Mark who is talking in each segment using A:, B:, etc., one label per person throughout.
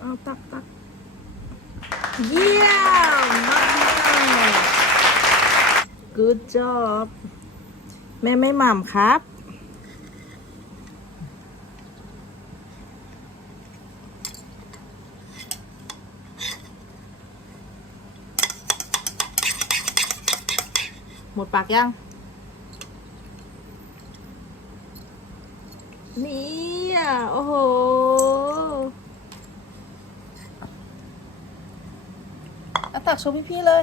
A: เอาตักตักเยี่ยมมาก good job แม่ไม่หม่ำครับ หมดปากยัง นี่อะโอ้โห อะตักโชว์พี่ๆเลย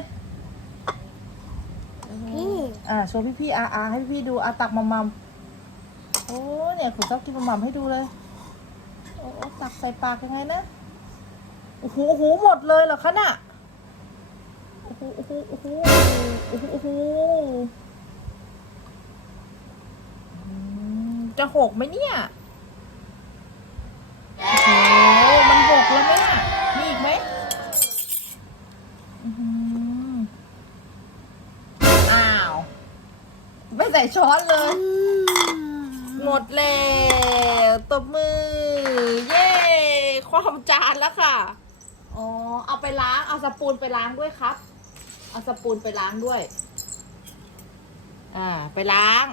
B: นี่
A: อ่าโชว์พี่ๆอาอาให้พี่ๆดูอาตักมัมมัมโอ้เนี่ยคุณชอบกินมัมมัมให้ดูเลยโอ้โอ้ตักใส่ปากยังไงนะโอ้โหโอ้โหหมดเลยเหรอคะน่ะโอ้โหโอ้โหโอ้โหโอ้โหโอ้โหอืมจะหกไหมเนี่ย ไม่ใส่ช้อนเลย หมดแล้วตบมือ เย้ความจานแล้วค่ะ อ๋อ เอาไปล้าง เอาสปูนไปล้างด้วยครับ เอาสปูนไปล้างด้วย อ่า ไปล้าง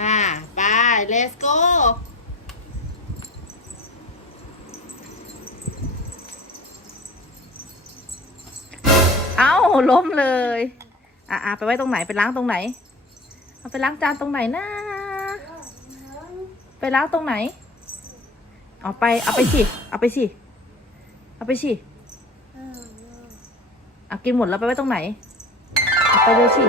A: อ่า ไป let's go เอ้าล้มเลย อ่าไปไว้ตรงไหน ไปล้างตรงไหน เอาไปล้างจานตรงไหนนะ ไปล้างตรงไหน เอาไป เอาไปสิ เอาไปสิ เอาไปสิ เอากินหมดแล้วไปไว้ตรงไหน เอาไปเลยสิ